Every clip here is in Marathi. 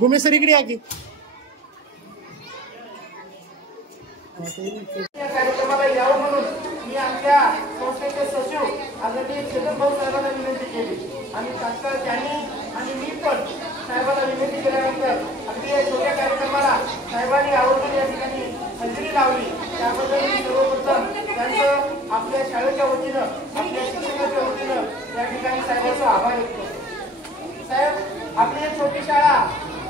भूमेश्वर इकडे या की कार्यक्रमाला यावं म्हणून मी आमच्या संस्थेचे सचिव आदरणीय चेतन भाऊ साहेबांना विनंती केली आणि तात्काळ त्यांनी आणि मी पण साहेबांना विनंती केल्यानंतर अगदी या छोट्या कार्यक्रमाला साहेबांनी आवर्जून या ठिकाणी हजेरी लावली। त्याबद्दल मी सर्वप्रथम त्यांचं आपल्या शाळेच्या वतीनं आपल्या शिक्षकाच्या वतीनं या ठिकाणी साहेबांचा आभार व्यक्त करतो। साहेब, आपली एक छोटी शाळा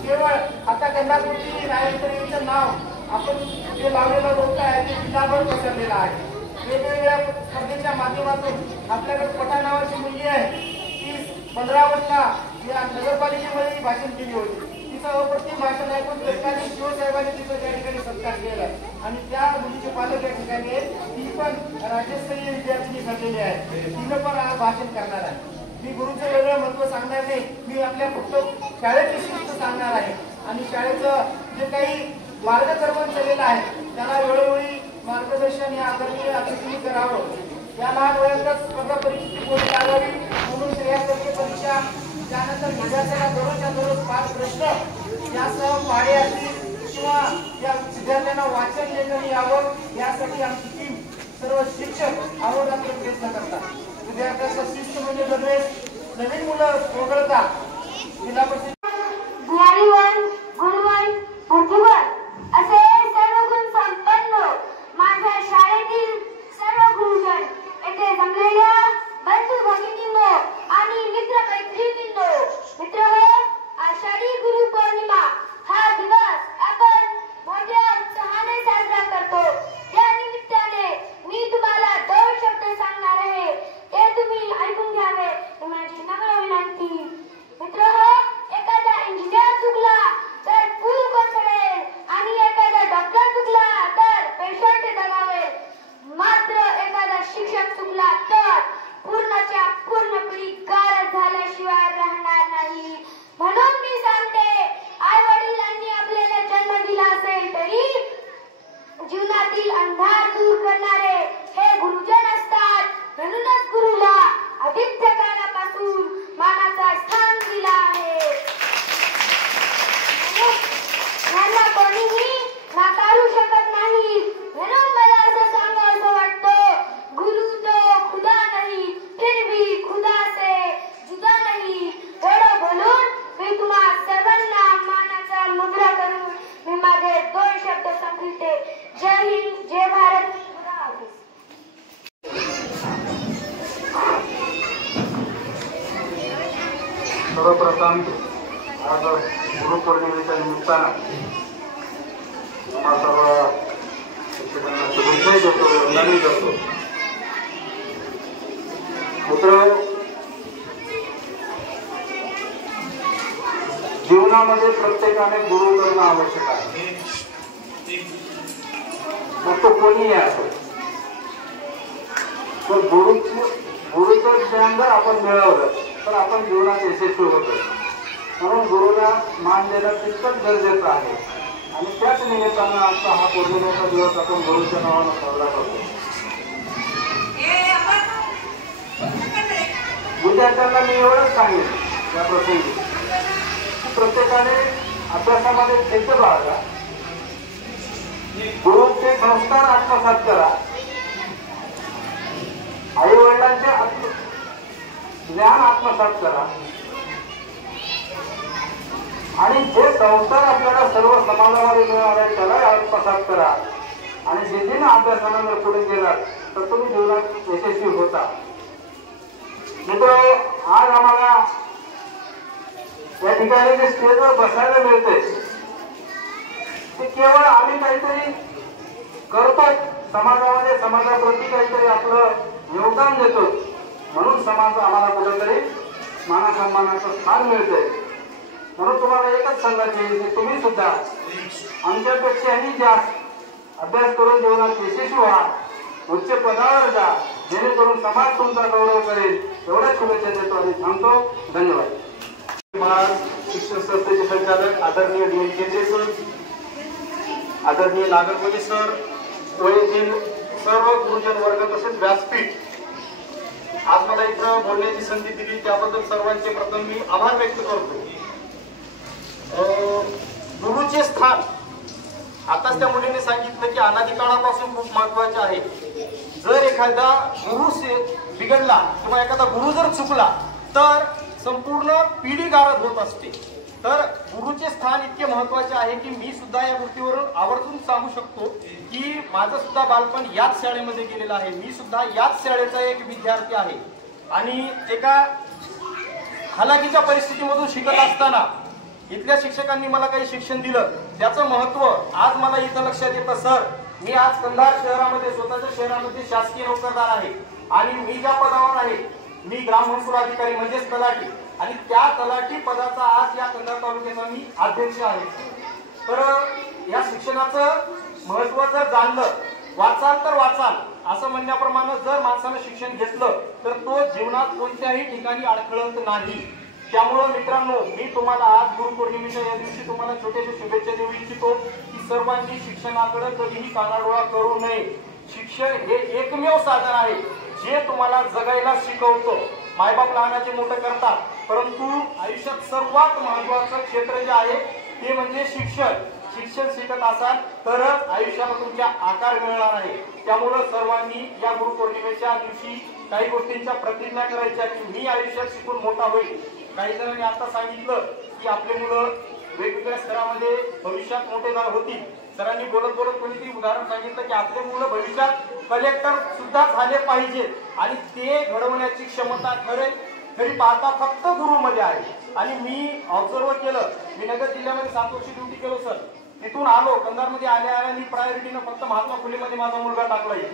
केवळ आता गंगापूरची रायचंद्रचं नाव आपण जे लावलेलं रोप आहे ते जिल्हाभर पसरलेलं आहे। वेगवेगळ्या स्पर्धेच्या माध्यमातून आपल्याकडे पटा नावाची मुलगी आहे, ती 15 वर्षा या नगरपालिकेमध्ये भाषण केली होती। तिचं अप्रतिम भाषण ऐकून सरकारने शिवसाहेबांनी तिचा त्या ठिकाणी सत्कार केला आणि त्या मुलीचे पालक या ठिकाणी आहेत। ती पण राज्यस्तरीय विद्यार्थिनी ठरलेली आहे, तिनं पण आज भाषण करणार आहे। मी गुरुचं वेगळं महत्व सांगणार नाही, मी आपल्या फक्त शाळेची शिस्त सांगणार आहे आणि शाळेचं जे काही मार्गदर्शन केलेलं आहे त्याला वेळोवेळी मार्गदर्शन या आदरणीय अतिथींनी करावं। या लहान वयातच स्पर्धा परीक्षेची पोस्ट लागावी म्हणून श्रेयांकर्ते परीक्षा, त्यानंतर विद्यार्थ्यांना दररोजच्या दररोज 5 प्रश्न यासह पाढे असतील किंवा या विद्यार्थ्यांना वाचन लेखन यावं यासाठी आमची टीम सर्व शिक्षक अहोरात्र प्रयत्न करतात। विद्यार्थ्यांचा शिस्त म्हणजे दरवेळेस नवीन मुलं वगळतात जिल्हा परिषद ज्ञानीवन गुणवन बुद्धिवन असे सर्व गुण संपन्न माझ्या शाळेतील सर्व गुरुजन येथे जमलेल्या बंधू भगिनींनो आणि मित्र मैत्रिणींनो, मित्र आषाढी गुरु पौर्णिमा हा दिवस आपण मोठ्या उत्साहाने साजरा करतो। त्या निमित्ताने मी तुम्हाला 2 शब्द सांगणार आहे, ते तुम्ही ऐकून घ्यावे माझी नम्र विनंती। मित्र, एखादा इंजिनियर चुकला तर पूल कोसळेल आणि एखादा डॉक्टर चुकला तर पेशंट दगावेल, मात्र एखादा शिक्षक चुकला तर पूर्णच्या पूर्ण पिढी गारद झाल्याशिवाय राहणार नाही। म्हणून मी सांगते, आई वडिलांनी आपल्याला जन्म दिला असेल तरी जीवनातील अंधार दूर करणारे हे गुरुजन असतात। म्हणूनच गुरुला आदित्य काळापासून मानाचा स्थान दिला आहे। त्यांना कोणीही नाकारू शकत नाही। म्हणून मला असं सांगावं वाटतं, गुरु तो खुदा नहीं फिर भी खुदा से जुदा नहीं। एवढं बोलून मी तुम्हा सर्वांना मानाचा मुद्रा करून मी माझे 2 शब्द संपविते। जय हिंद, जय भारत। सर्वप्रथम आज गुरुपौर्णिमेच्या निमित्तानं सर्व शिक्षकांना शुभेच्छाही देतो, वंदनही करतो। मित्र, जीवनामध्ये प्रत्येकाने गुरु करणं आवश्यक आहे, मग तो कोणीही असो। तर गुरुचं ज्ञान जर आपण मिळवलं तर आपण जीवनात यशस्वी होतो। म्हणून गुरुला मान देणं तितकंच गरजेचं आहे आणि त्याच निमित्तानं आजचा हा पौर्णिमेचा दिवस आपण गुरुच्या नावानं साजरा करतो। विद्यार्थ्यांना मी एवढंच सांगेन या प्रसंगी, प्रत्येकाने अभ्यासामध्ये ठेच बाळगा, गुरुचे संस्कार आत्मसात करा, आई वडिलांचे ज्ञान आत्मसात करा आणि जे संस्कार आपल्याला सर्व समाजामध्ये मिळाले त्याला आत्मसात करा आणि जिद्दीने अभ्यासानं जर पुढे गेलात तर तुम्ही जीवनात यशस्वी होता। मित्र, आज आम्हाला या ठिकाणी जे स्टेजवर बसायला मिळते ते केवळ आम्ही काहीतरी करतो, समाजामध्ये समाजाप्रती काहीतरी आपलं योगदान देतो, म्हणून समाज आम्हाला कुठेतरी मानासन्मानाचं स्थान मिळतंय. म्हणून तुम्हाला एकच सांगायचे की तुम्ही सुद्धा आमच्यापेक्षाही जास्त अभ्यास करून जीवनात यशस्वी व्हा, उच्च पदावर जा, जेणेकरून समाज तुमचा गौरव करेल. एवढ्या शुभेच्छा देतो आणि थांबतो. धन्यवाद. महाराज शिक्षण संस्थेचे संचालक आदरणीय डी.एन. केंद्रे सर, आदरणीय नागरपती सर, येथील सर्व गुरुजन वर्ग तसेच व्यासपीठ, आज मला इथं बोलण्याची संधी दिली त्याबद्दल सर्वांचे प्रथम मी आभार व्यक्त करतो. गुरुचे स्थान आताच त्या मुलीने सांगितलं की अनादिकाळापासून खूप महत्वाचे आहे. जर एखादा गुरु बिघडला किंवा एखादा गुरु जर चुकला तर संपूर्ण पिढी गारद होत असते. तर गुरुचे स्थान इतके महत्वाचे आहे की मी सुद्धा या गोष्टीवरून आवर्जून सांगू शकतो की माझं सुद्धा बालपण याच शाळेमध्ये गेलेलं आहे. मी सुद्धा याच शाळेचा एक विद्यार्थी आहे आणि एका हालाकीच्या परिस्थितीमधून शिकत असताना इथल्या शिक्षकांनी मला काही शिक्षण दिलं, त्याचं महत्व आज मला इथं लक्षात येतं. सर, मी आज कंधार शहरामध्ये, स्वतःच्या शहरामध्ये शासकीय नोकरदार आहे आणि मी ज्या पदावर आहे, मी ग्राम महसूल अधिकारी म्हणजेच तलाठी, आणि त्या तलाठी पदाचा आज या कंधार तालुक्याचा मी अध्यक्ष आहे. तर या शिक्षणाचं महत्व जर जाणलं, वाचाल तर वाचाल असं म्हणण्याप्रमाणे जर माणसानं शिक्षण घेतलं तर तो जीवनात कोणत्याही ठिकाणी अडखळत नाही. त्यामुळं मित्रांनो, मी तुम्हाला आज गुरुपौर्णिमेच्या या दिवशी तुम्हाला छोट्याशा शुभेच्छा देऊ इच्छितो की सर्वांनी शिक्षणाकडे कधीही कानाडोळा करू नये. शिक्षण हे एकमेव साधन आहे जे तुम्हाला जगायला शिकवतो. मायबाप लहानाचे मोठं करतात, परंतु आयुष्यात सर्वात महत्वाचं क्षेत्र जे आहे ते म्हणजे शिक्षण. शिक्षण शिकत असाल तरच आयुष्याला तुमच्या आकार मिळणार आहे. त्यामुळं सर्वांनी या गुरुपौर्णिमेच्या दिवशी काही गोष्टींच्या प्रतिज्ञा करायच्या की मी आयुष्यात शिकून मोठा होईल. काही जणांनी आता सांगितलं की आपले मुलं वेगवेगळ्या स्तरामध्ये भविष्यात मोठे होतील. सरांनी बोलत बोलत कोणीतरी उदाहरण सांगितलं की आपले मुलं भविष्यात कलेक्टर सुद्धा झाले पाहिजे आणि ते घडवण्याची क्षमता खरी पाहता फक्त गुरुमध्ये आहे. आणि मी ऑब्झर्व केलं, मी नगर जिल्ह्यामध्ये 7 वर्ष ड्युटी केलो सर. तिथून आलो, कंधारमध्ये आल्या मी प्रायोरिटीनं फक्त महात्मा फुलेमध्ये माझा मुलगा टाकला येईल,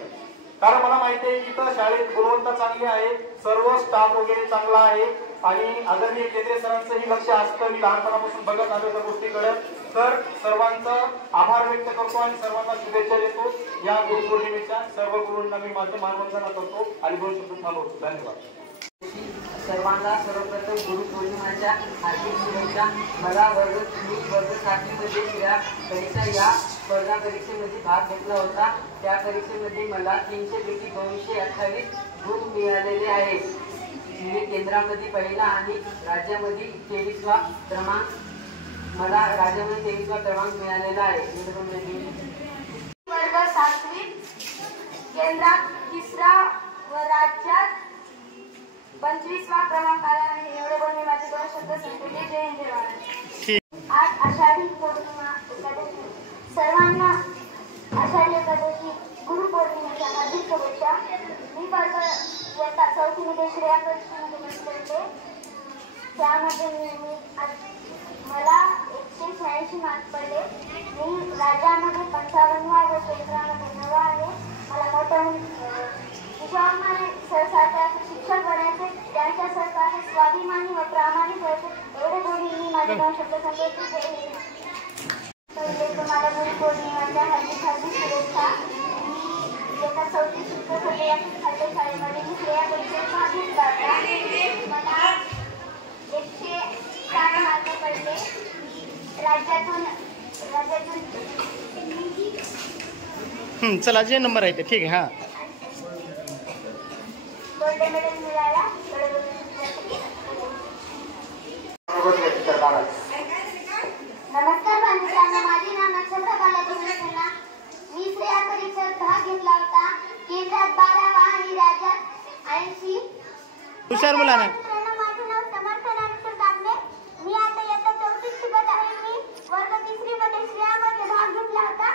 कारण मला माहिती आहे इथं शाळेत गुणवत्ता चांगली आहे, सर्व स्टाफ वगैरे चांगला आहे आणि आदरणीय केंद्रे सरांचंही लक्ष असतं. मी लहानपणापासून बघत आलो त्या गोष्टीकडे. तर सर्वांचा आभार व्यक्त करतो आणि सर्वांना शुभेच्छा देतो. या गुरुपौर्णिमेच्या सर्व गुरूंना मी माझं मानवंदना करतो आणि 2 शब्द थांबवतो. धन्यवाद. सर्वांना सर्वप्रथम गुरुपौर्णिमेच्या हार्दिक शुभेच्छा. मला वर्ग 7 मध्ये क्रीडा परीक्षा या स्पर्धा परीक्षेमध्ये भाग घेतला होता. त्या परीक्षेमध्ये मला 300 पैकी 228 गुण मिळालेले आहेत. मी केंद्रामध्ये पहिला आणि राज्यामध्ये 23वा क्रमांक, मला राज्यामध्ये 23वा क्रमांक मिळालेला आहे. वर्ग 7वी, केंद्रात 3रा व राज्यात 25वा क्रमांक आला आहे. एवढे बोलणे माझे 2 शब्द संपले. जय हिंद, जय महाराष्ट्र. आज आषाढी पौर्णिमा एकादशी. सर्वांना आषाढी एकादशी गुरुपौर्णिमेच्या हार्दिक शुभेच्छा. मी वर्ग 4मध्ये श्रेया परीक्षेमध्ये करते. त्यामध्ये मला 186 मार्क पडले. मी राज्यामध्ये 55वा व केंद्रामध्ये 9वा आहे. मला मोठं विचारणारे सरसारखे शिक्षक बनायचे, त्यांच्या सरकारने स्वाभिमानी व प्रामाणिक व्हायचे. एवढे बोलून मी माझे 2 शब्द सांगितले. पहिले तुम्हाला गुरुपौर्णिमेच्या हार्दिक शुभेच्छा. मी एका 4थी शिक्षक होते या खालच्या शाळेमध्ये. मी श्रेया परीक्षेत भाग घेतला होता. मला 160 मार्क पडले. राज्यातून चला, जे नंबर आहे ते ठीक आहे. हा, गोल्ड मेडल मिळाला. नमस्कार बांधवांनो, माझे नाव नक्षत्र बालाजी मुलखेडा. मी श्रेया परीक्षेत भाग घेतला होता. केंद्रात 12वा आणि राज्यात 80. हुशार मुलांना. माझे नाव समर्थनानंतर दामले. मी आता इयत्ता 4थी शिकत आहे. मी वर्ग 3 मध्ये श्रेयामध्ये भाग घेतला होता.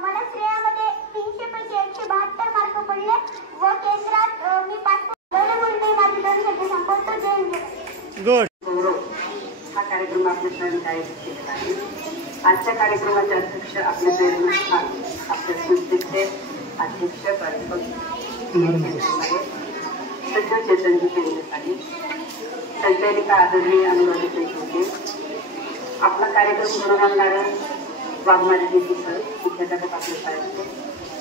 मला श्रेयामध्ये 300 पैकी 172 मार्क पडले व केंद्रात मी 5 बोलते. माझे 2 शब्द संपवतो. जय हिंद. गुड. हा कार्यक्रम आपले सण आयोजित केलेला आहे. आजच्या कार्यक्रमाचे अध्यक्ष आपले प्रेरणास्थान आपल्या संस्थेचे परिषदेचे अध्यक्ष प्राध्यापक सचिव चेतनजी पेंडे साहेब, संचालिका आदरणीय अनुराधी पेंडे, आपला कार्यक्रम घडवून आणणाऱ्या वाघमारे देवी सर, मुख्याध्यापक आपले साहेब,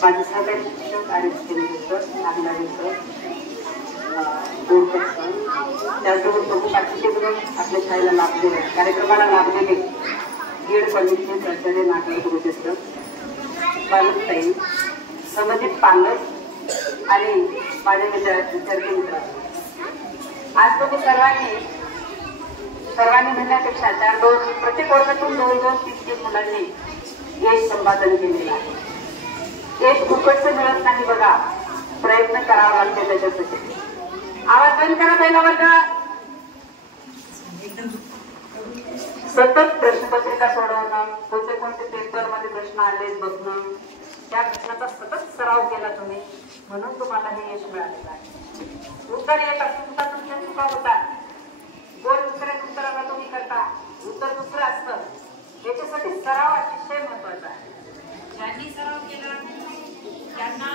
माझे सहकारी शिक्षक R S. Pende sir, Nagalade sir, Borkar sir, त्याचबरोबर प्रमुख अतिथी म्हणून आपल्या शाळेला लाभलेले कार्यक्रमाला लाभलेले बीएड कॉलेजचे प्राचार्य नागरी गुरुजी सर, बालकताई, संबंधित पालक आणि माझे विद्यार्थी मित्र, आज तुम्ही सर्वांनी म्हणण्यापेक्षा प्रत्येक वर्गातून 2-2-3-3 मुलांनी यश संपादन केलेलं आहे. यश फुकटचं मिळत नाही बघा, प्रयत्न करावा लागते त्याच्यासाठी. आवाज बंद करा पहिला वर्ग. सतत प्रश्नपत्रिका सोडवणं, कोणते पेपरमध्ये प्रश्न आले बघणं, त्या प्रश्नाचा सतत सराव केला तुम्ही, म्हणून तुम्हाला हे यश मिळालेलं आहे. उत्तर येत असता तुमच्या चुका होतात, गोल दुसऱ्या उत्तराला तुम्ही करता, उत्तर दुसरं असतं, याच्यासाठी सराव अतिशय महत्वाचा आहे. ज्यांनी सराव केला त्यांना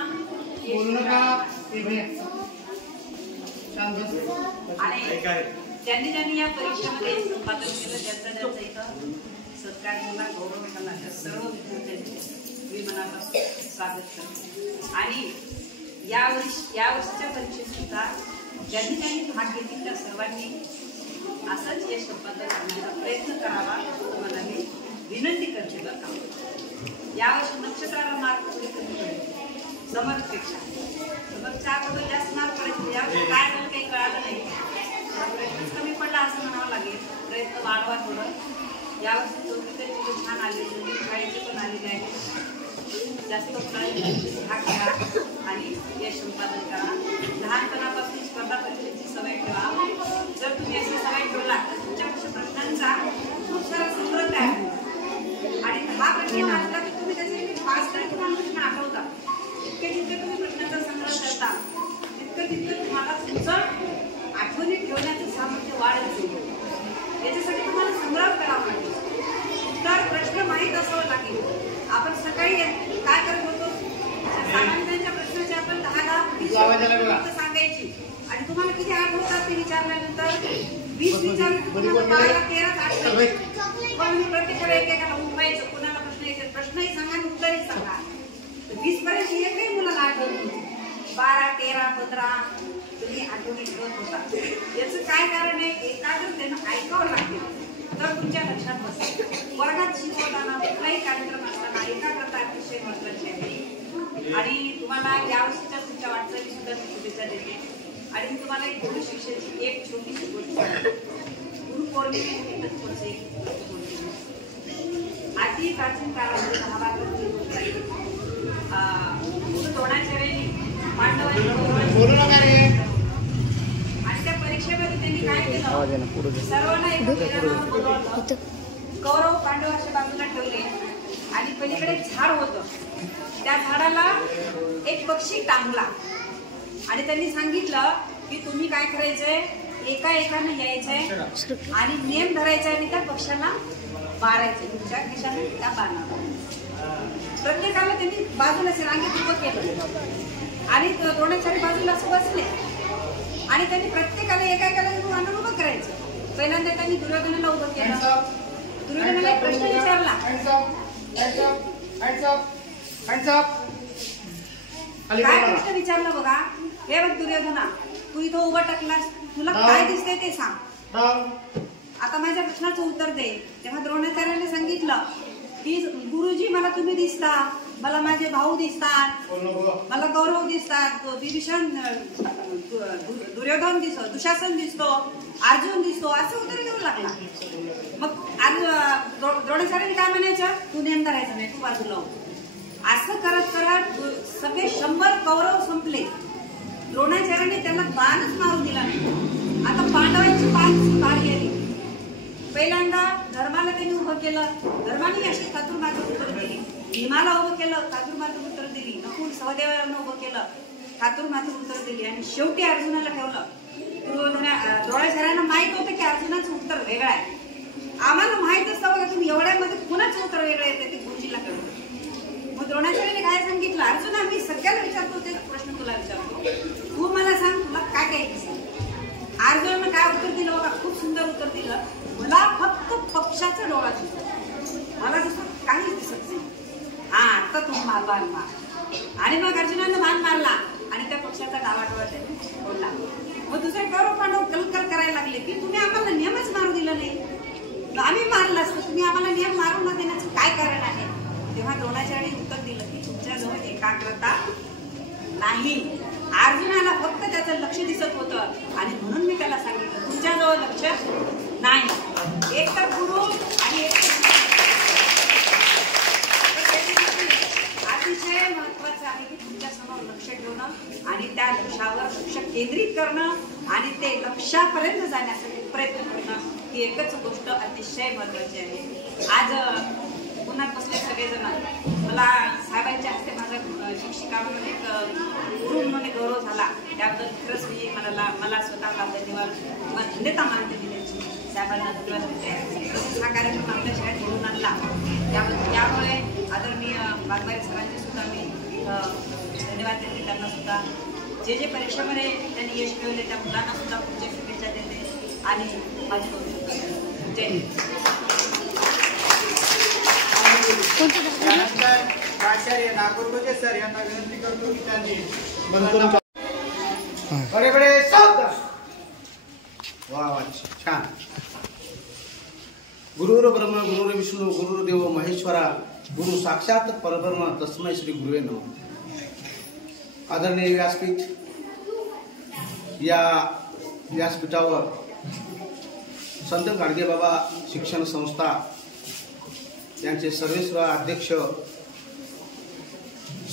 आणि ज्यांनी या परीक्षेमध्ये संपादन केलं त्यांचा इथं सत्कार केला, गौरव केला, त्या सर्व विद्यार्थ्यांचे मी मनापासून स्वागत करते. आणि यावर्षीच्या परीक्षेत सुद्धा ज्यांनी भाग घेतले त्या सर्वांनी असंच यश संपादन करण्याचा प्रयत्न करावा तुम्हाला मी विनंती करते. बरं का, यावर्षी नक्षत्राला मार्क थोडे कमी पडले समर्थपेक्षा, समर्थ 4 जास्त मार्क पडायचे. यावर्षी काय झालं काही कळालं नाही, प्रयत्न कमी पडला असं म्हणावं लागेल. प्रयत्न वाढवा थोडं. यावर्षी 4 छान आले, शाळेचे पण आलेले आहे. जास्त भाग घ्या आणि यश संपादन करा. लहानपणापासून स्पर्धा परीक्षेची सवय ठेवा. जर तुम्ही अशी सवय ठेवला तर तुमच्यापेक्षा प्रश्नांचा खूप सारा संग्रह तयार होईल आणि 10 प्रश्न असला की तुम्ही त्याचे 5 तुम्हाला प्रश्न आठवता. जितके तुम्ही प्रश्नांचा संग्रह करता तितकं तुम्हाला तुमचं आठवणी ठेवण्याचं सामर्थ्य वाढत जाईल. याच्यासाठी तुम्हाला संग्रह करावा लागेल. तर प्रश्न माहीत असावं लागेल. आपण सकाळी काय करत होतो, सामान्यांच्या प्रश्नाचे आपण 10-20 सांगायची आणि तुम्हाला किती आठवतात ते विचारल्यानंतर 20 विचारले 12-13 आठवले. पण प्रत्येकाला एकेकाला उठवायचं, कोणाला प्रश्न यायचे, प्रश्नही सांगा आणि उत्तरही सांगा. 20 पर्यंत एकही मुलाला आठवत नव्हती. 12, 13, 15 तुम्ही आठवणी ठेवत होता. याचं काय कारण आहे, एकाग्रतेनं ऐकावं लागते तर तुमच्या लक्षात बसेल. वर्गात शिकवताना कुठलाही कार्यक्रम असताना एकाग्रता अतिशय महत्वाची आहे. आणि तुम्हाला यावर्षीच्या तुमच्या वाटचाली सुद्धा शुभेच्छा देते. आणि मी तुम्हाला एक गुरु शिक्षणाची एक छोटीशी गोष्ट सांगते. गुरुपौर्णिमेची तत्त्वाचे अति प्राचीन काळामध्ये महाभारताची गोष्ट आहे. द्रोणाचार्यांनी पांडवांनी आणि त्या परीक्षेमध्ये त्यांनी काय केलं, सर्वांना एकत्र कौरव पांडव अशा बाजूला ठेवले आणि पलीकडे झाड होतं. त्या झाडाला एक पक्षी टांगला आणि त्यांनी सांगितलं की तुम्ही काय करायचंय, एकाने यायचंय आणि नेम धरायचा आणि त्या पक्षाला मारायचं तुमच्या कशाने, त्या बाणाला. प्रत्येकाला त्यांनी बाजूला रांगेत उभं केलं आणि द्रोणाचार्य बाजूला असं बसले आणि त्यांनी प्रत्येकाला एकाला आणून उभं करायचं. पहिल्यांदा त्यांनी दुर्योधनाला उभं केलं. दुर्योधनाला एक प्रश्न विचारला, काय प्रश्न विचारला बघा, हे बघ दुर्योधना, तू इथं उभं टाकलास, तुला काय दिसतंय ते सांग, आता माझ्या प्रश्नाचं उत्तर दे. तेव्हा द्रोणाचार्याने सांगितलं की गुरुजी मला तुम्ही दिसता, मला माझे भाऊ दिसतात, मला गौरव दिसतात, विभीषण, दुर्योधन दिसतो, दुशासन दिसतो, अर्जुन दिसतो, असं उत्तर देऊ लागला. मग द्रोणाचार्याने काय म्हणायचं, तू नेम धरायचं नाही, तू बाजूला हो. असं करत करत सगळे 100 कौरव संपले. द्रोणाचार्याने त्यांना बाणच मारू दिला नाही. आता पांडवांची पाळी आली. पहिल्यांदा धर्माला त्यांनी उभं केलं, धर्माने अशी चातुर्मातून उत्तर दिली. भीमाला उभं केलं, चातुर्मातून उत्तर दिली. नकुल सहदेवाला उभं केलं, चातुर्मातून उत्तर दिली. आणि शेवटी अर्जुनाला ठेवलं. द्रोणाचार्यांना माहित होतं की अर्जुनाचं उत्तर वेगळं आहे. आम्हाला माहितच नव्हतं तुम्ही एवढ्यामध्ये कुणाचं उत्तर वेगळं येते ते गुरुजीला कळलं. मग द्रोणाचार्याने काय सांगितलं, अर्जुन मार. आणि मग अर्जुनानं बाण मारला आणि त्या पक्षाचा डावाडोळा त्याने फोडला. मग दुसरे कौरव पांडव कलकल करायला लागले की तुम्ही आम्हाला नियमच मारू दिला नाही, आम्ही मारला असतो, तुम्ही आम्हाला नियम मारून न देण्याचं काय कारण आहे. तेव्हा द्रोणाचार्यांनी उत्तर दिलं की तुमच्याजवळ एकाग्रता नाही. अर्जुनाला फक्त त्याचं लक्ष दिसत होतं आणि म्हणून मी त्याला सांगितलं तुमच्याजवळ लक्ष नाही. एक तर गुरु आणि एक अतिशय महत्वाचं आहे की तुमच्यासमोर लक्ष ठेवणं आणि त्या लक्षावर लक्ष केंद्रित करणं आणि ते लक्षापर्यंत जाण्यासाठी प्रयत्न करणं ही एकच गोष्ट अतिशय महत्वाची आहे. आज पुन्हा बसले सगळेजण मला साहेबांच्या हस्ते माझा शिक्षिका म्हणून एक गुरु म्हणून गौरव झाला. त्याबद्दल खरंच मी मला स्वतःला धन्यवाद किंवा धन्यता मानते मी त्यांची. साहेबांना धन्यवाद देते. हा कार्यक्रम आपल्या शाळेत घडून आणला त्यामुळे आदरणीय वाघमारे सरांचे सुद्धा मी धन्यवाद देते. त्यांना सुद्धा जे परीक्षेमध्ये त्यांनी यश मिळवले त्या मुलांना सुद्धा पुढच्या शुभेच्छा देते आणि माझी जय हिंद. त्यानंतर आचार्य नागोरकोचे सर यांना विनंती करतो की त्यांनी बडे बडे शब्द. वा वा छान. गुरुर ब्रह्म गुरुर विष्णू गुरुदेव महेश्वरा गुरु साक्षात परब्रह्म तस्मै श्री गुरुवे नमः. आदरणीय व्यासपीठ, या व्यासपीठावर संत गाडगेबाबा शिक्षण संस्था यांचे सर्वेश्वर अध्यक्ष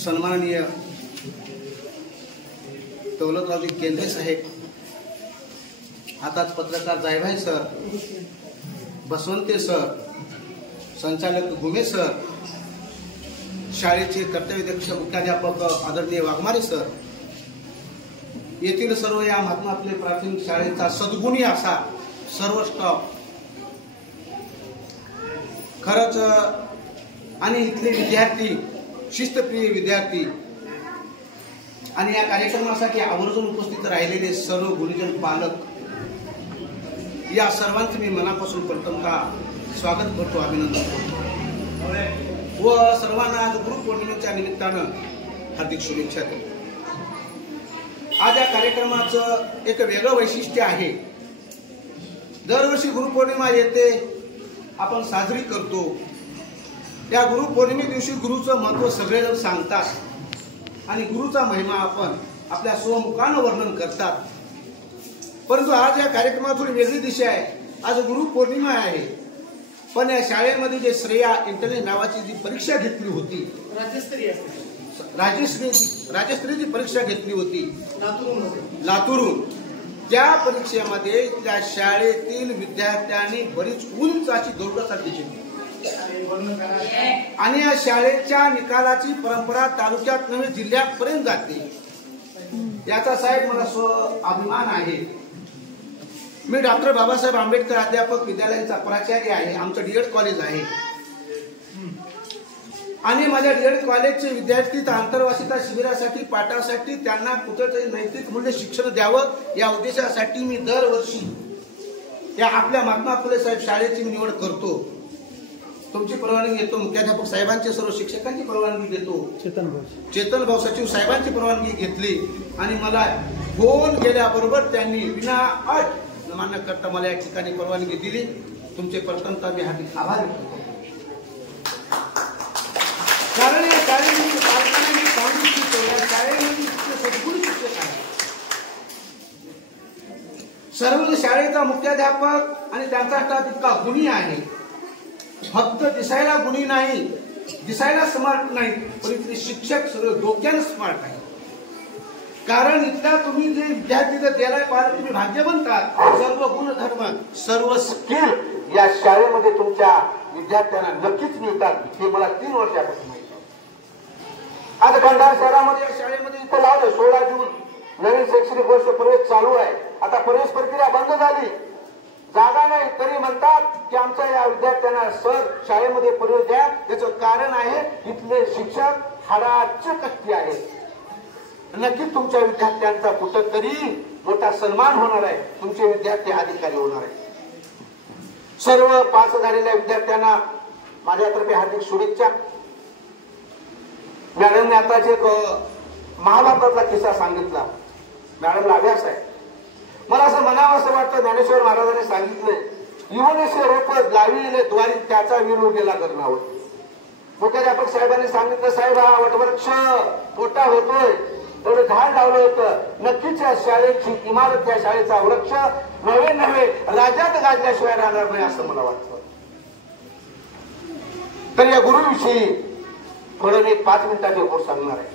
सन्माननीय दौलतरावजी केंद्रे साहेब, आताच पत्रकार जायभाई सर, बसवंते सर, संचालक गुमे सर, शाळेचे कर्तव्यदक्ष मुख्याध्यापक आदरणीय वाघमारे सर, येथील सर्व या महात्मा फुले प्राथमिक शाळेचा सद्गुणी असा सर्व स्टाफ, खरंच आणि इथले विद्यार्थी, शिस्तप्रिय विद्यार्थी आणि या कार्यक्रमासाठी आवर्जून उपस्थित राहिलेले सर्व गुरुजन पालक, या सर्वांचं मी मनापासून प्रथमतः स्वागत करतो, अभिनंदन करतो व सर्वांना आज गुरुपौर्णिमेच्या निमित्तानं हार्दिक शुभेच्छा देतो. आज या कार्यक्रमाचं एक वेगळं वैशिष्ट्य आहे. दरवर्षी गुरुपौर्णिमा येते, आपण साजरी करतो. त्या गुरुपौर्णिमे दिवशी गुरुचं महत्व सगळेजण सांगतात आणि गुरुचा महिमा आपण आपल्या स्वमुखानं वर्णन करतात. परंतु आज या कार्यक्रमात थोडी वेगळी दिशा आहे. आज गुरुपौर्णिमा आहे, पण या शाळेमध्ये जे श्रेया इंटरनेट नावाची जी परीक्षा घेतली होती, राज्यस्तरीय परीक्षा घेतली होती लातूरून, त्या परीक्षेमध्ये त्या शाळेतील विद्यार्थ्यांनी बरीच उंच अशी दौड साधली आणि या शाळेच्या निकालाची परंपरा तालुक्यात नव्हे जिल्ह्यापर्यंत जाते. याचा साहेब मला स्व अभिमान आहे. मी डॉक्टर बाबासाहेब आंबेडकर अध्यापक विद्यालयाचा प्राचार्य आहे. आमचं डीएड कॉलेज आहे आणि माझ्या डीएड कॉलेजचे विद्यार्थी आंतरवासिता शिबिरासाठी पाठासाठी त्यांना कुठेतरी नैतिक मूल्य शिक्षण द्यावं या उद्देशासाठी मी दरवर्षी या आपल्या महात्मा फुले साहेब शाळेची निवड करतो. तुमची परवानगी घेतो, मुख्याध्यापक साहेबांचे, सर्व शिक्षकांची परवानगी घेतो, चेतन भाऊ सचिव साहेबांची परवानगी घेतली आणि मला फोन केल्याबरोबर त्यांनी विना अट मान्य करता मला या ठिकाणी परवानगी दिली. तुमचे प्रथमतः मी हार्दिक आभार व्यक्त करतो. कारण या शाळेमध्ये बालकांना पाहून शिकतो, या शाळेमध्ये सद्गुणी शिक्षक आहे. सर्व शाळेचा मुख्याध्यापक आणि त्यांचा स्टाफ इतका गुणी आहे. फक्त दिसायला गुणी नाही, दिसायला स्मार्ट नाही, पण इथले शिक्षक सर्व डोक्यानं स्मार्ट आहे. कारण इथला तुम्ही जे विद्यार्थी द्यायला पाहिजे, तुम्ही भाग्यवंत आहात. सर्व गुणधर्म, सर्व स्किल या शाळेमध्ये तुमच्या विद्यार्थ्यांना नक्कीच मिळतात. हे मला 3 वर्षापासून माहिती आहे. आज खंडार शहरामध्ये या शाळेमध्ये इथं लावलं 16 जून नवीन शैक्षणिक वर्ष प्रवेश चालू आहे. आता प्रवेश प्रक्रिया बंद झाली, जागा नाही, तरी म्हणतात की आमच्या या विद्यार्थ्यांना सर शाळेमध्ये प्रवेश द्या. त्याचं कारण आहे इथले शिक्षक हाडाचे कष्टी आहेत. नक्कीच तुमच्या विद्यार्थ्यांचा कुठंतरी मोठा सन्मान होणार आहे, तुमचे विद्यार्थी अधिकारी होणार आहे. सर्व पास झालेल्या विद्यार्थ्यांना माझ्यातर्फे हार्दिक शुभेच्छा. मॅडमने आताच एक महाभारतातला किस्सा सांगितला. मॅडमला अभ्यास आहे. मला असं म्हणावं असं वाटतं, ज्ञानेश्वर महाराजांनी सांगितलंय, युवनेश्वर रोप लाविले द्वारी त्याचा विरोध केला करणावं. मुख्याध्यापक साहेबांनी सांगितलं, साहेब हा वटवृक्ष मोठा होतोय, एवढं झाड लावलं होतं, नक्कीच या शाळेची इमारत, या शाळेचा वृक्ष नव्हे राज्यात गाजल्याशिवाय राहणार नाही असं मला वाटतं. तर या गुरुविषयी थोडं एक 5 मिनिटाचे गोष्ट सांगणार आहे.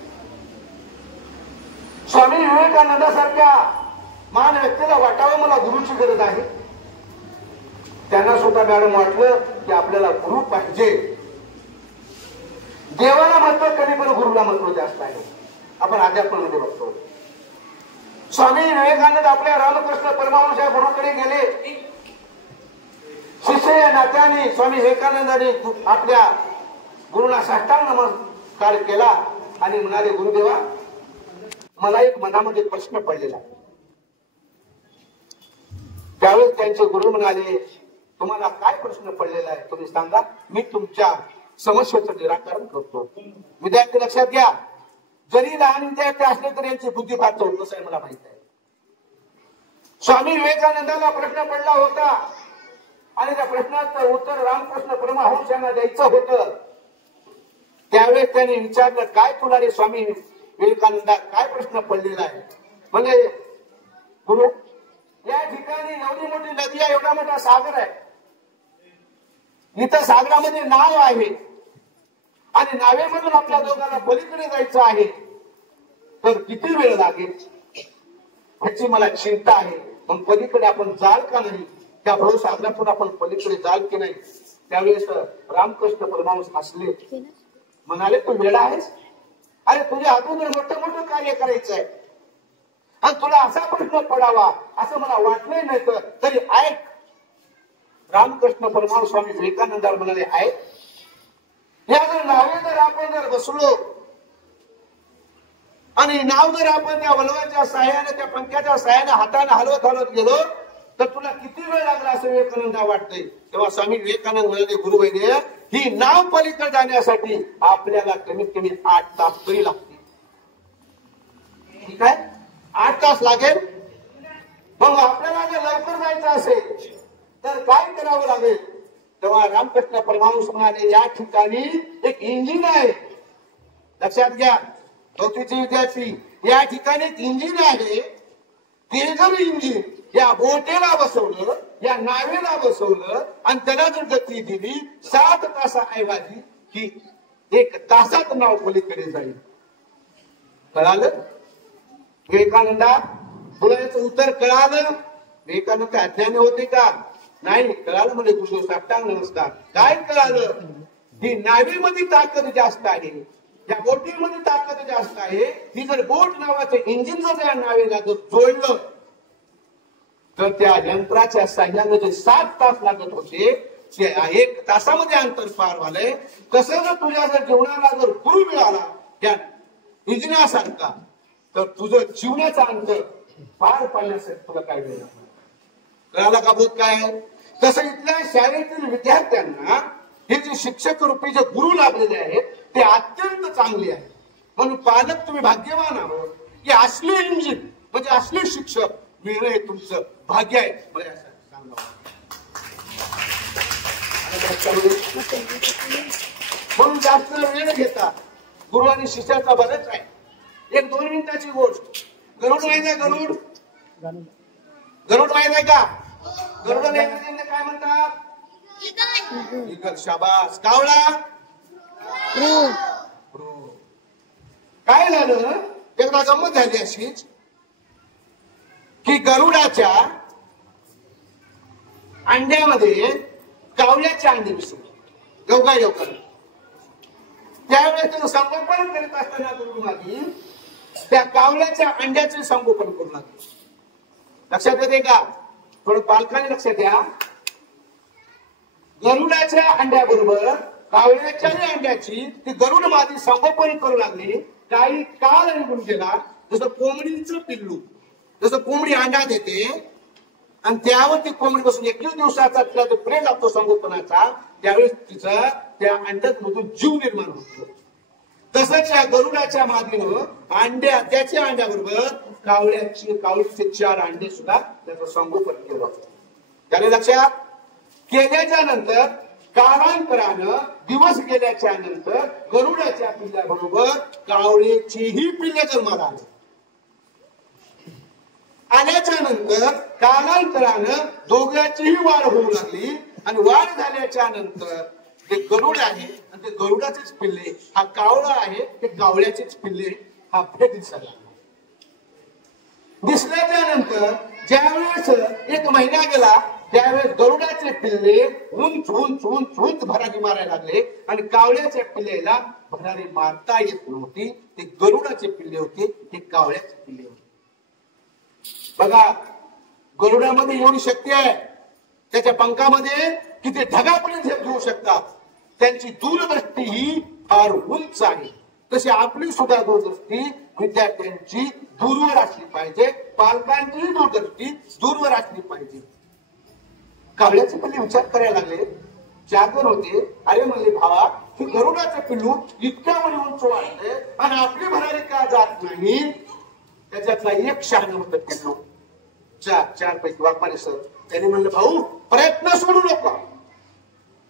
स्वामी विवेकानंदासारख्या महान व्यक्तीला वाटावं मला गुरुची गरज आहे. त्यांना सुद्धा मॅडम वाटलं की आपल्याला गुरु पाहिजे. देवाला महत्व कमी पण गुरुला महत्व जास्त आहे. आपण अध्यात्मामध्ये बघतो. स्वामी विवेकानंद आपल्या रामकृष्ण परमहंस या गुरुकडे गेले. शिष्य या नात्याने स्वामी विवेकानंदांनी आपल्या गुरुला साष्टांग नमस्कार केला आणि म्हणाले, गुरुदेवा मला एक मनामध्ये प्रश्न पडलेला. त्यावेळेस त्यांचे गुरु म्हणाले, तुम्हाला काय प्रश्न पडलेला आहे तुम्ही सांगा, मी तुमच्या समस्येचं निराकरण करतो. विद्यार्थी लक्षात घ्या, जरी लहान विद्यार्थी असले तरी यांची बुद्धी फार चौकस आहे मला माहित आहे. स्वामी विवेकानंदाला प्रश्न पडला होता आणि त्या प्रश्नाचं उत्तर रामकृष्ण परमहंस यांना द्यायचं होतं. त्यावेळेस त्यांनी विचारलं, काय तुला रे स्वामी विवेकानंदा काय प्रश्न पडलेला आहे? म्हणजे गुरु, या ठिकाणी एवढी मोठी नदी आहे, एवढा मोठा सागर आहे, इथं सागरामध्ये नाव आहे आणि नावेमधून आपल्या दोघांना पलीकडे जायचं आहे, तर किती वेळ लागेल ह्याची मला चिंता आहे. मग पलीकडे आपण जाल का नाही, त्या भवसागरातून आपण पलीकडे जाल की नाही? त्यावेळेस रामकृष्ण परमहंस हसले, म्हणाले, तू वेडा आहेस? अरे तुझ्या हातून मोठं मोठं कार्य करायचं आहे आणि तुला असा प्रश्न पडावा असं मला वाटलंय नाही. तर तरी ऐक, रामकृष्ण परमहंस स्वामी विवेकानंदाला म्हणाले, ऐक, या जर नावे जर आपण जर बसलो आणि नाव जर आपण त्या वल्वाच्या साह्याने, त्या पंख्याच्या साह्याने हाताने हलवत हलवत गेलो तर तुला किती वेळ लागला असं विवेकानंदा वाटतंय? तेव्हा स्वामी विवेकानंद म्हणाले, गुरुवैद्य, ही नाव पलीकडे जाण्यासाठी आपल्याला कमीत कमी 8 तास तरी लागतील. ठीक आहे, 8 तास लागेल. मग आपल्याला जर लवकर जायचं असेल तर काय करावं लागेल? तेव्हा रामकृष्ण परमहंस म्हणाले, या ठिकाणी एक इंजिन आहे. लक्षात घ्या चौथीचे विद्यार्थी, या ठिकाणी एक इंजिन आहे. ते जर इंजिन या बोटेला बसवलं, या नावेला बसवलं आणि त्याला जर गती दिली 7 तासाऐवजी की 1 तासात नाव पलीकडे जाईल. कळालं विवेकानंदा? तुला याचं उत्तर कळालं? विवेकानंद अज्ञानी होते का? नाही. कळालं म्हणजे गुरु साष्टांग नमस्कार. काय कळालं? ही नावेमध्ये ताकद जास्त आहे, या बोटीमध्ये ताकद जास्त आहे. ही जर बोट नावाचं इंजिन जर या नावेला जर जोडलं तर त्या यंत्राच्या साह्याने जे 7 तास लागत होते ते 1 तासामध्ये अंतर पार झालंय. तसं जर तुझ्या जर जीवनाला जर गुरु मिळाला त्या इंजिनासारखा, तर तुझं जीवनाचा अंतर पार पाडण्यासाठी तुला काय वेळ लागणार? कळाला का बोध काय? तसं इथल्या शाळेतील विद्यार्थ्यांना हे जे शिक्षक रूपी जे गुरु लाभलेले आहेत ते अत्यंत चांगले आहेत. म्हणून पालक तुम्ही भाग्यवान आहोत की असले इंजिन म्हणजे असले शिक्षक मिळणं हे तुमचं भाग्य आहे. मला सांगा, म्हणून जास्त वेळ घेता गुरु आणि शिष्याचा बरंच आहे. 1-2 मिनिटाची गोष्ट. गरुड माहिती आहे? गरुड गरुड माहित आहे का? गरुड इंग्रजीने काय म्हणतात? इगल. शाबास. कावळा? काय झालं, एकदा गंमत झाली अशीच की गरुडाच्या अंड्यामध्ये कावळ्याचे अंडे मिसळले, योगायोगाने. त्यावेळेस त्याचं संगोपन करीत असताना गुरुमागी त्या कावळ्याच्या अंड्याचे संगोपन करू लागले. लक्षात येते का? थोडं पालकांनी लक्षात द्या. गरुडाच्या अंड्याबरोबर कावळ्याच्या अंड्याची ती गरुड मादी संगोपन करू लागली. काही काळ निघून गेला. जसं कोंबडीचं पिल्लू, जसं कोंबडी अंडा देते आणि त्यावर ती कोंबडी बसून 21 दिवसाचा तिला जो प्रेम लागतो संगोपनाचा, त्यावेळेस तिचा त्या अंड्यात मधून जीव निर्माण होतो. तसंच या गरुडाच्या मादीनं त्याच्या अंड्याबरोबर कावळीचे 4 अंडे सुद्धा त्याचं संगोपन केलं. त्याने लक्षात केल्याच्या नंतर कालांतरानं दिवस गेल्याच्या नंतर गरुडाच्या पिल्ल्याबरोबर कावळेचीही पिल्ले जन्माला आली. आल्याच्या नंतर कालांतरानं दोघांचीही वाढ होऊ लागली आणि वाढ झाल्याच्या नंतर ते गरुड आहे आणि ते गरुडाचेच पिल्ले, हा कावळा आहे ते कावळ्याचेच पिल्ले, हा भेद दिसायला दिसल्याच्या नंतर ज्यावेळेस 1 महिना गेला त्यावेळेस गरुडाचे पिल्ले उंच उंच उंच उंच भरारी मारायला लागले आणि कावळ्याच्या पिल्लेला भरारी मारता येत नव्हती. ते गरुडाचे पिल्ले होते, ते कावळ्याचे पिल्ले होते. बघा गरुडामध्ये एवढी शक्ती आहे, त्याच्या पंखामध्ये किती ढगापर्यंत झेप घेऊ शकतात. त्यांची दूरदृष्टी ही फार उंच आहे. तशी आपली सुद्धा दूरदृष्टी विद्यार्थ्यांची दूरवर असली पाहिजे, पालकांचीही दूरदृष्टी दूरवर असली पाहिजे. कावळ्याचे पिल्ले विचार करायला लागले, जागर होते. अरे म्हणले भावा, हे गरुडाचे पिल्लू इतक्या वर उंच वाढते आणि आपली भरारी का जात नाही. त्याच्यातला एक शहाणा होतं पिल्लू, 4 पैकी वाघमारे सर. त्याने म्हणलं भाऊ प्रयत्न सोडू नका,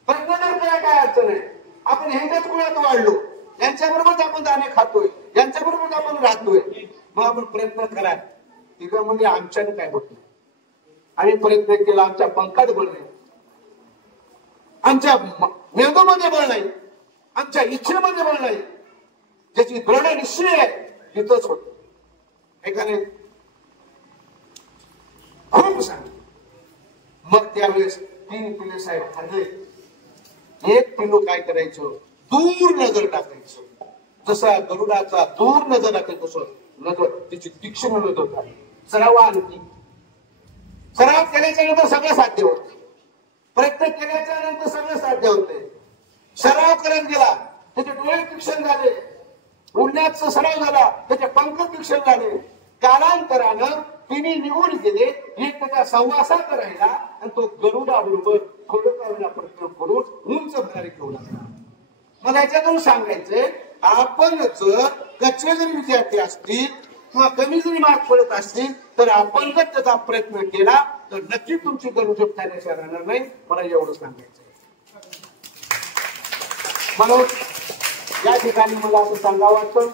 प्रयत्न जर करायला काय अडचण आहे. आपण ह्यांच्याच कुळात वाढलो, यांच्याबरोबरच आपण दाणे खातोय, यांच्याबरोबर आपण राहतोय, मग आपण प्रयत्न करा. तिघं म्हणजे आमच्याने काय होत नाही. आम्ही प्रयत्न केला, आमच्या पंखात बळ नाही, आमच्या मेंदूमध्ये बळ नाही, आमच्या इच्छेमध्ये बळ नाही. ज्याची दृढ निश्चय आहे तिथंच होत. एकाने खूप सांगितलं. मग त्यावेळेस 3 पिल्ले साहेब ठरले. एक पिल्लू काय करायचं, दूर नजर टाकायचं. जसा गरुडाचा दूर नजर टाकायचं तसं नजर तिची तीक्ष्ण नजर झाली. सराव केल्याच्या नंतर सगळं साध्य होत. प्रयत्न केल्याच्या नंतर सगळं साध्य होते. सराव करत गेला, त्याचे डोळे तीक्ष्ण झाले, उडण्याचा सराव झाला, त्याचे पंख तीक्ष्ण झाले. कालांतरानं तिने निघून गेले एकमेका संवासात करायला आणि तो गरुडाबरोबर थोडं काढून प्रयत्न करून उंच भरारी घेऊ लागला. मला याच्यातून सांगायचंय, आपण जर कच्चे जरी विद्यार्थी असतील किंवा कमी जरी मार्क पडत असतील तर आपण जर त्याचा प्रयत्न केला तर नक्की तुमची गरुड फायद्याच्या राहणार नाही. मला एवढं सांगायचंय. म्हणून या ठिकाणी मला असं सांगावं वाटतं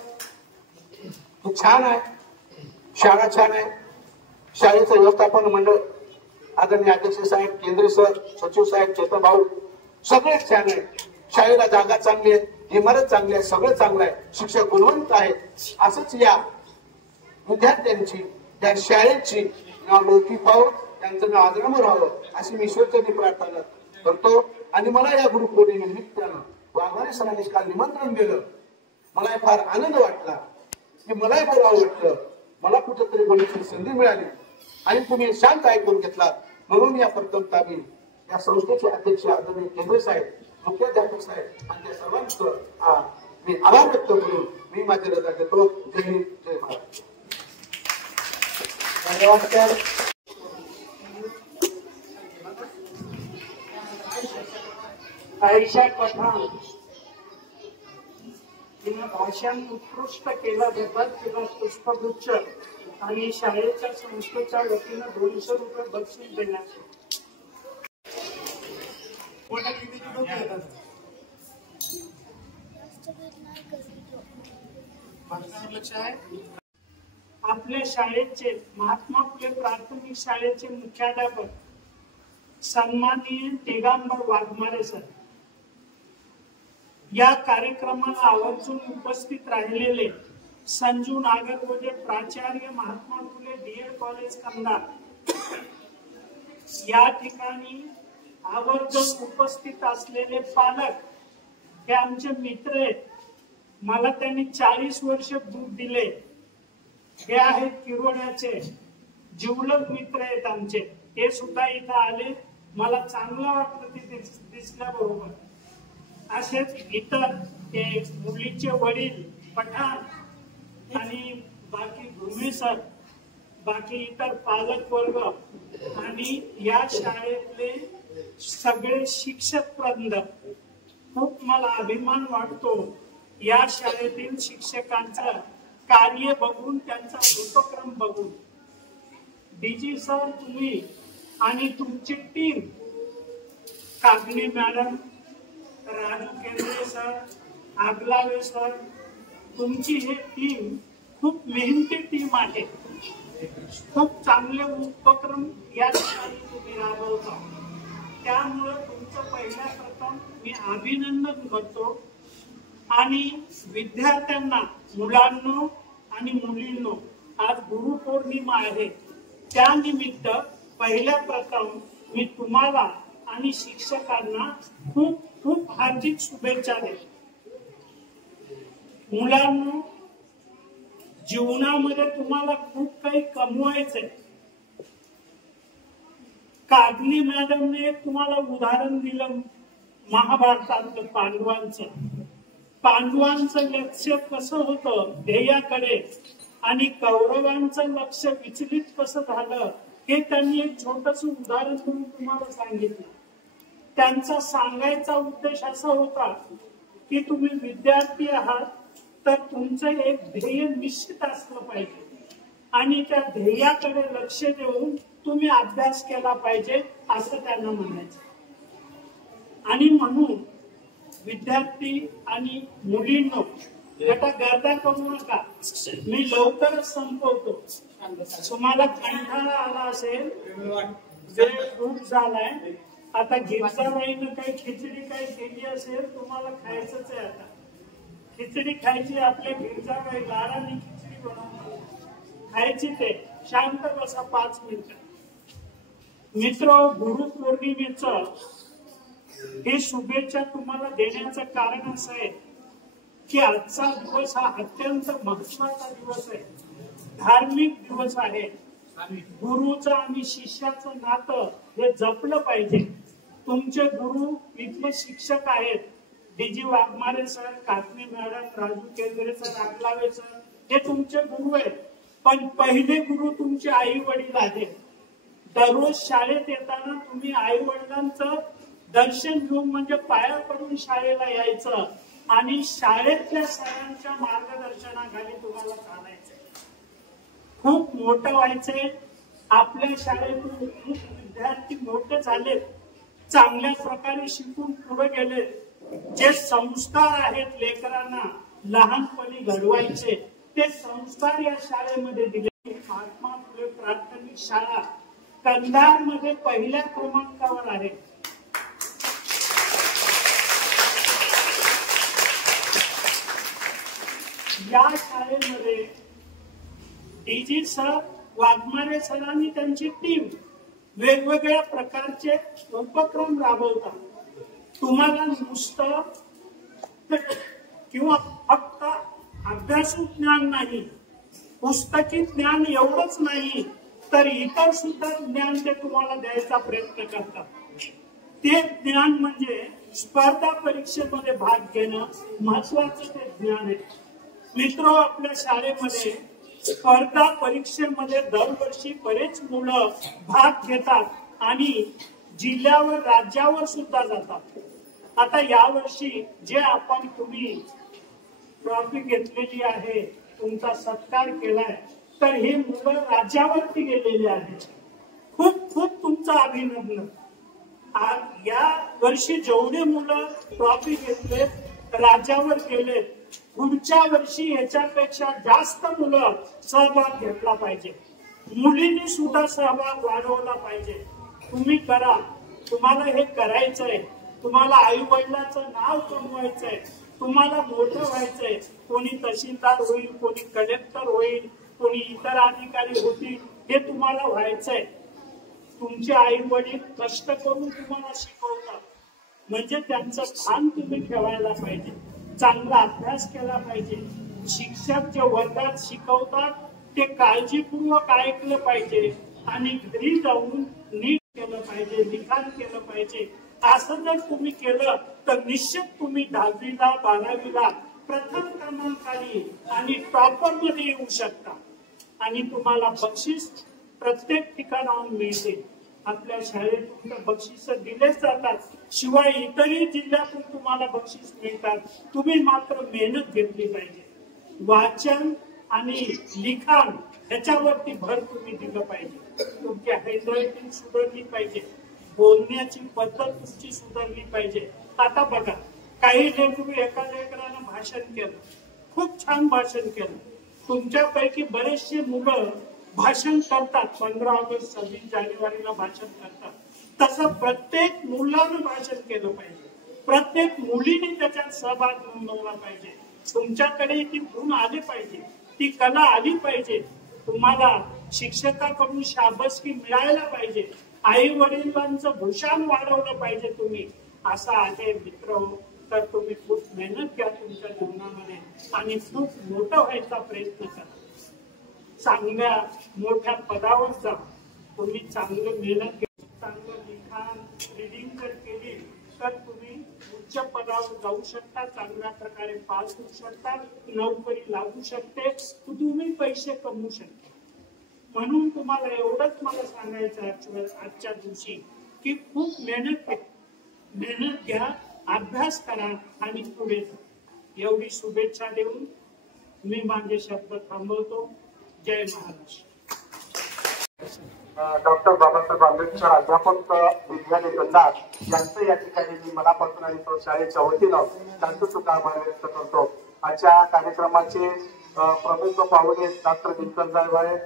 की छान आहे, शाळा छान आहे, शाळेचं व्यवस्थापन मंडळ आदरणीय अध्यक्ष साहेब, केंद्रीय सर, सचिव साहेब, चेतन भाऊ सगळे छान आहे. शाळेला जागा चांगली आहे, इमारत चांगली आहे, सगळं चांगलं आहे, शिक्षक गुणवंत आहे. असंच या विद्यार्थ्यांची, त्या शाळेची नाव लौकिक व्हावं, त्यांचं नाव आदरामय व्हावं अशी मी ईश्वरचरणी प्रार्थना करतो. आणि मला या गुरुपौर्णिमेनिमित्तानं वाघमारे सरांनी काल निमंत्रण दिलं. मला फार आनंद वाटला की मलाही बरं वाटलं, मला कुठेतरी बोलण्याची संधी मिळाली आणि तुम्ही शांत ऐकून घेतला. म्हणून या प्रथमता मी या संस्थेचे अध्यक्ष आदरणीय केंद्र साहेब, मुख्याध्यापक साहेब आणि त्या सर्वांचं मी आभार व्यक्त करून मी माझी रजा घेतो. जय हिंद, जय महाराष्ट्र. धन्यवाद सर. आयशा पठाण तिनं भाषण उत्कृष्ट केल्याबद्दल तिला पुष्पगुच्छ आणि शाळेच्या संस्थेच्या वतीनं 200 रुपये बक्षीस देण्यात लक्ष आहे. आपल्या शाळेचे महात्मा फुले प्राथमिक शाळेचे मुख्याध्यापक सन्माननीय दिगंबर वाघमारे सर, या कार्यक्रमाला आवर्जून उपस्थित राहिलेले संजू नागरगोजे, प्राचार्य महात्मा फुले बीएड कॉलेज कंधार, या ठिकाणी आवर्जून उपस्थित असलेले पालक, हे आमचे मित्र आहेत. मला त्यांनी 40 वर्ष दूध दिले. हे आहेत किरोड्याचे जिवलग मित्र आहेत आमचे. ते सुद्धा इथं आले. मला चांगलं वाटलं ते दिसल्याबरोबर. असेच इतर ते मुलीचे वडील पठाण आणि बाकी भूमी सर, बाकी इतर पालक वर्ग आणि या शाळेतले सगळे शिक्षक वृंद, खूप मला अभिमान वाटतो या शाळेतील शिक्षकांचं कार्य बघून, त्यांचा उपक्रम बघून डीजी सर, तुम्ही आणि तुमची टीम, कागणे मॅडम, राजू केंद्रे सर, आगलावे सर, तुमची हे टीम खूप मेहनती टीम आहे. खूप चांगले उपक्रम या ठिकाणी तुम्ही राबवता. त्यामुळे तुमचं पहिल्या प्रथम मी अभिनंदन करतो. आणि विद्यार्थ्यांना, मुलांनो आणि मुलींनो, आज गुरुपौर्णिमा आहे. त्यानिमित्त पहिल्या प्रथम मी तुम्हाला आणि शिक्षकांना खूप खूप हार्दिक शुभेच्छा देतो. मुलांनो, जीवनामध्ये तुम्हाला खूप काही कमवायचंय. कागणे मॅडमने तुम्हाला उदाहरण दिलं महाभारतातलं पांडवांचं लक्ष कसं होतं ध्येयाकडे, आणि कौरवांचं लक्ष विचलित कसं झालं हे त्यांनी एक छोटस उदाहरण म्हणून तुम्हाला सांगितलं. त्यांचा सांगायचा उद्देश असा होता की तुम्ही विद्यार्थी आहात, तर तुमचं एक ध्येय निश्चित असलं पाहिजे आणि त्या ध्येयाकडे लक्ष देऊन तुम्ही अभ्यास केला पाहिजे असं त्यांना म्हणायचं. आणि म्हणून विद्यार्थी आणि मुलींनो, आता गर्दा करू नका, मी लवकरच संपवतो. तुम्हाला कंटाळा आला असेल, वेळ खूप झालाय. आता गिरजाबाईनं काही खिचडी काही केली असेल, तुम्हाला खायचंच आहे. आता खिचडी खायची, आपल्या गिरजाबाई लाडाने खिचडी बनवतात, खायची. ते शांत बसा 5 मिनिटं. मित्र, गुरुपौर्णिमेचं हे शुभेच्छा तुम्हाला देण्याचं कारण असं आहे की आजचा दिवस हा अत्यंत महत्वाचा दिवस आहे, धार्मिक दिवस आहे. गुरुचं आणि शिष्याचं नातं हे जपलं पाहिजे. तुमचे गुरु इथले शिक्षक आहेत, डीजी वाघमारे सर, काकणे मॅडम, राजू केंद्रे सर, आगलावे सर, हे तुमचे गुरु आहेत. पण पहिले गुरु तुमचे आई वडील आहेत. दररोज शाळेत येताना तुम्ही आई वडिलांचं दर्शन घेऊन, म्हणजे पाया पडून शाळेला यायचं आणि शाळेतल्या सरांच्या मार्गदर्शनाखाली तुम्हाला चालायचंय. खूप मोठं व्हायचंय. आपल्या शाळेतून खूप विद्यार्थी मोठे झालेत, चांगल्या प्रकारे शिकून पुढे गेले. जे संस्कार आहेत लेकरांना लहानपणी घडवायचे, ते संस्कार या शाळेमध्ये दिले. महात्मा फुले प्राथमिक शाळा कंधार मध्ये पहिल्या क्रमांकावर आहे. या शाळेमध्ये डीजी सर, वाघमारे सरांनी त्यांची टीम वेगवेगळ्या प्रकारचे उपक्रम राबवतात. तुम्हाला नुसतं किंवा फक्त अभ्यासू ज्ञान नाही, पुस्तकी ज्ञान एवढंच नाही, तर इतर सुद्धा ज्ञान ते तुम्हाला द्यायचा प्रयत्न करतात. ते ज्ञान म्हणजे स्पर्धा परीक्षेमध्ये भाग घेणं महत्वाचं ते ज्ञान आहे. मित्र, आपल्या शाळेमध्ये स्पर्धा परीक्षेमध्ये दरवर्षी बरेच मुलं भाग घेतात आणि जिल्ह्यावर, राज्यावर सुद्धा जातात. आता यावर्षी जे तुम्ही ट्रॉफी घेतलेली आहे, तुमचा सत्कार केलाय, तर हे मुलं राज्यावरती गेलेले आहेत. खूप खूप तुमचं अभिनंदन. या वर्षी जेवढे मुलं ट्रॉफी घेतले, राज्यावर गेले, पुढच्या वर्षी याच्यापेक्षा जास्त मुलं सहभाग घेतला पाहिजे. मुलींनी सुद्धा सहभाग वाढवला पाहिजे. तुम्ही करा, तुम्हाला हे करायचंय. तुम्हाला आई वडिलांचं नाव कमवायचंय, तुम्हाला मोठं व्हायचंय. कोणी तहसीलदार होईल, कोणी कलेक्टर होईल, कोणी इतर अधिकारी होतील, हे तुम्हाला व्हायचंय. तुमचे आई वडील कष्ट करून तुम्हाला शिकवतात, म्हणजे त्यांचं भान तुम्ही ठेवायला पाहिजे. चांगला अभ्यास केला पाहिजे. शिक्षक जे वर्गात शिकवतात ते काळजीपूर्वक ऐकलं पाहिजे आणि घरी जाऊन नीट केलं पाहिजे, लिखाण केलं पाहिजे. असं जर तुम्ही केलं तर निश्चित तुम्ही 10वीला 12वीला प्रथम क्रमांकाने आणि टॉपर मध्ये येऊ शकता आणि तुम्हाला बक्षीस प्रत्येक ठिकाणाहून मिळते. आपल्या शाळेतून बक्षीस दिलेच जातात, शिवाय इतरही जिल्ह्यातून तुम्हाला बक्षीस मिळतात. तुम्ही मात्र मेहनत घेतली पाहिजे. वाचन आणि लिखाण ह्याच्यावरती भर तुम्ही दिलं पाहिजे. तुमची हँडरायटिंग सुधारली पाहिजे, बोलण्याची पद्धत तुमची सुधारली पाहिजे. आता बघा, काही लेकरू एका लेकरानं भाषण केलं, खूप छान भाषण केलं. तुमच्यापैकी बरेचसे मुलं भाषण करतात, 15 ऑगस्ट 26 जानेवारीला भाषण करतात. तसं प्रत्येक मुलानं भाषण केलं पाहिजे, प्रत्येक मुलीने त्याच्यात सहभाग नोंदवला पाहिजे. तुमच्याकडे ती गुण आले पाहिजे, ती कला आली पाहिजे. तुम्हाला शिक्षकाकडून शाबासकी मिळायला पाहिजे, आई वडिलांचं भूषण वाढवलं पाहिजे तुम्ही. असं आहे मित्र, तर तुम्ही खूप मेहनत घ्या तुमच्या जीवनामध्ये आणि खूप मोठं व्हायचा प्रयत्न करा. चांगल्या मोठ्या पदावर जा. तुम्ही चांगलं मेहनत घ्या, चांगलं लिखाण रिडिंग जर केली तर तुम्ही उच्च पदावर जाऊ शकता, चांगल्या प्रकारे पास होऊ शकता, नोकरी लागू शकते, तुम्ही पैसे कमवू शकता. म्हणून तुम्हाला एवढंच मला सांगायचं आहे आजच्या दिवशी की खूप मेहनत घ्या, अभ्यास करा आणि पुढे जा. एवढी शुभेच्छा देऊन मी माझे शब्द थांबवतो. जय महाराष्ट्र. डॉक्टर बाबासाहेब आंबेडकर अध्यापक विद्यालय गंधार यांचं या ठिकाणी मी मनापासून आणि शाळेच्या वतीनं त्यांचं सुद्धा आभार व्यक्त करतो. आजच्या कार्यक्रमाचे प्रमुख पाहुणे डॉक्टर दिनकर साहेब,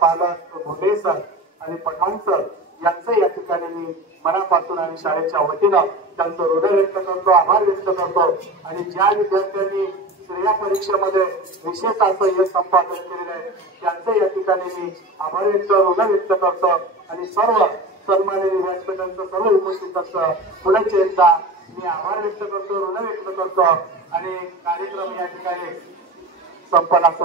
पालक भोंडे सर आणि पठाण सर यांचं या ठिकाणी मी मनापासून आणि शाळेच्या वतीनं त्यांचं हृदय व्यक्त करतो, आभार व्यक्त करतो. आणि ज्या विद्यार्थ्यांनी क्रिया परीक्षेमध्ये विशेष असं हे संपादन केलेलं आहे त्यांचं या ठिकाणी मी आभार व्यक्त हृदय व्यक्त करतो. आणि सर्व सन्माननीय व्यासपीठांचं सर्व उपस्थितांचं पुढे एकदा मी आभार व्यक्त करतो, हृदय व्यक्त करतो आणि कार्यक्रम या ठिकाणी संपन्नाचं